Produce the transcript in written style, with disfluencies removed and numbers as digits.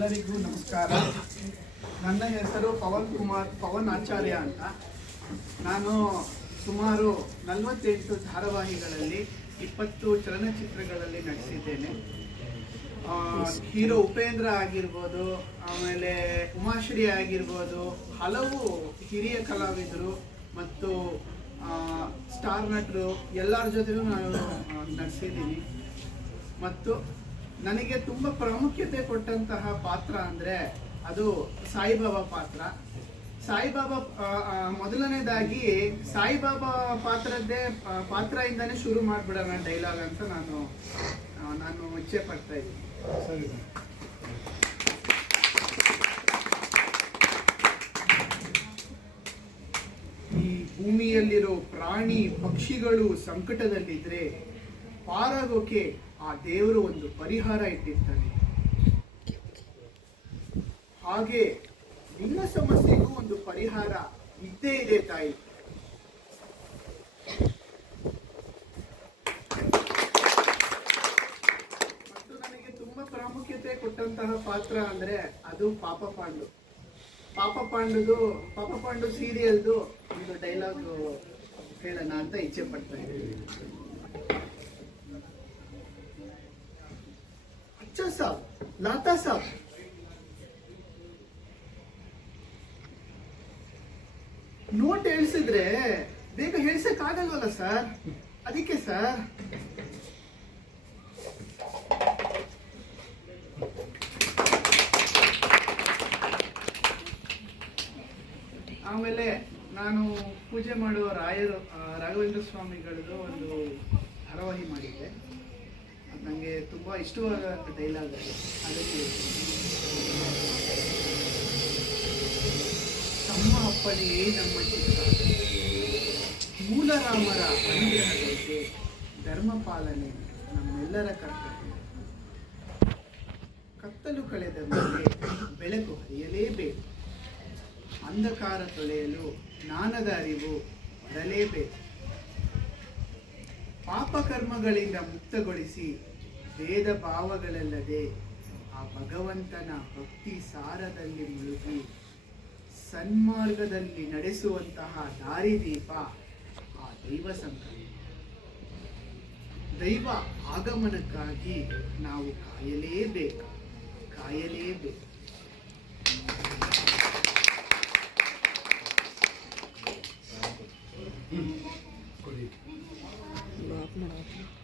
ಎಲ್ಲರಿಗೂ ನಮಸ್ಕಾರ. ನನ್ನ ಹೆಸರು ಪವನ್ ಆಚಾರ್ಯ ಅಂತ. ನಾನು ಸುಮಾರು 48 ಧಾರಾವಾಹಿಗಳಲ್ಲಿ 20 ಚಲನಚಿತ್ರಗಳಲ್ಲಿ ನಟಿಸಿದ್ದೇನೆ. ಹೀರೋ ಉಪೇಂದ್ರ ಆಗಿರ್ಬೋದು, ಆಮೇಲೆ ಉಮಾಶ್ರೀ ಆಗಿರ್ಬೋದು, ಹಲವು ಹಿರಿಯ ಕಲಾವಿದರು ಮತ್ತು ಸ್ಟಾರ್ ನಟರು ಎಲ್ಲರ ಜೊತೆಗೂ ನಾನು ನಟಿಸಿದ್ದೀನಿ. ಮತ್ತು ನನಗೆ ತುಂಬ ಪ್ರಾಮುಖ್ಯತೆ ಕೊಟ್ಟಂತಹ ಪಾತ್ರ ಅಂದರೆ ಅದು ಸಾಯಿಬಾಬಾ ಪಾತ್ರ. ಸಾಯಿಬಾಬಾ ಮೊದಲನೇದಾಗಿ ಸಾಯಿಬಾಬಾ ಪಾತ್ರದಿಂದನೇ ಶುರು ಮಾಡಿಬಿಡೋಣ ಡೈಲಾಗ್ ಅಂತ ನಾನು ಇಚ್ಛೆ ಪಡ್ತಾ ಇದ್ದೀನಿ. ಈ ಭೂಮಿಯಲ್ಲಿರೋ ಪ್ರಾಣಿ ಪಕ್ಷಿಗಳು ಸಂಕಟದಲ್ಲಿದ್ರೆ ಪಾರಾಗೋಕೆ ಆ ದೇವರು ಒಂದು ಪರಿಹಾರ ಇಟ್ಟಿರ್ತಾನೆ. ಹಾಗೆ ನಿನ್ನ ಸಮಸ್ಯೆಗೂ ಒಂದು ಪರಿಹಾರ ಇದ್ದೇ ಇದೆ ತಾಯಿ. ಮತ್ತು ನನಗೆ ತುಂಬಾ ಪ್ರಾಮುಖ್ಯತೆ ಕೊಟ್ಟಂತಹ ಪಾತ್ರ ಅಂದ್ರೆ ಅದು ಪಾಪ ಪಾಂಡು ಸೀರಿಯಲ್ದು ಒಂದು ಡೈಲಾಗ್ ಹೇಳೋಣ ಅಂತ ಇಚ್ಛೆ ಪಡ್ತಾ ಇದ್ದೀನಿ. अच्छा साहब, लाता साहब, ನೋಟ್ ಹೇಳ್ಸಿದ್ರೆ ಬೇಗ ಹೇಳ್ಸಕ್ ಆಗಲ್ವಲ್ಲ ಸರ್, ಅದಕ್ಕೆ ಸರ್. ಆಮೇಲೆ ನಾನು ಪೂಜೆ ಮಾಡುವ ರಾಘವೇಂದ್ರ ಸ್ವಾಮಿಗಳದ್ದು ಒಂದು ಧಾರಾವಾಹಿ ಮಾಡಿದ್ದೆ. ನನಗೆ ತುಂಬ ಇಷ್ಟವಾದ ಡೈಲಾಗ್ ಅದಕ್ಕೆ ತಮ್ಮ ಅಪ್ಪನೇ ನಮ್ಮ ಚಿತ್ತ, ಮೂಲರಾಮರ ಅನುಗ್ರಹದಂತೆ ಧರ್ಮ ಪಾಲನೆ ನಮ್ಮೆಲ್ಲರ ಕರ್ತವ್ಯ. ಕತ್ತಲು ಕಳೆದ ಮೇಲೆ ಬೆಳಕು ಹರಿಯಲೇಬೇಕು, ಅಂಧಕಾರ ತೊಳೆಯಲು ಜ್ಞಾನದ ಅರಿವು ಬರಲೇಬೇಕು. ಪಾಪಕರ್ಮಗಳಿಂದ ಮುಕ್ತಗೊಳಿಸಿ ಭೇದ ಭಾವಗಳಲ್ಲದೆ ಆ ಭಗವಂತನ ಭಕ್ತಿ ಸಾರದಲ್ಲಿ ಮುಳುಗಿ ಸನ್ಮಾರ್ಗದಲ್ಲಿ ನಡೆಸುವಂತಹ ದಾರಿದೀಪ ಆ ದೈವ ಸಂಕಲ್ಪ. ದೈವ ಆಗಮನಕ್ಕಾಗಿ ನಾವು ಕಾಯಲೇಬೇಕು. माफ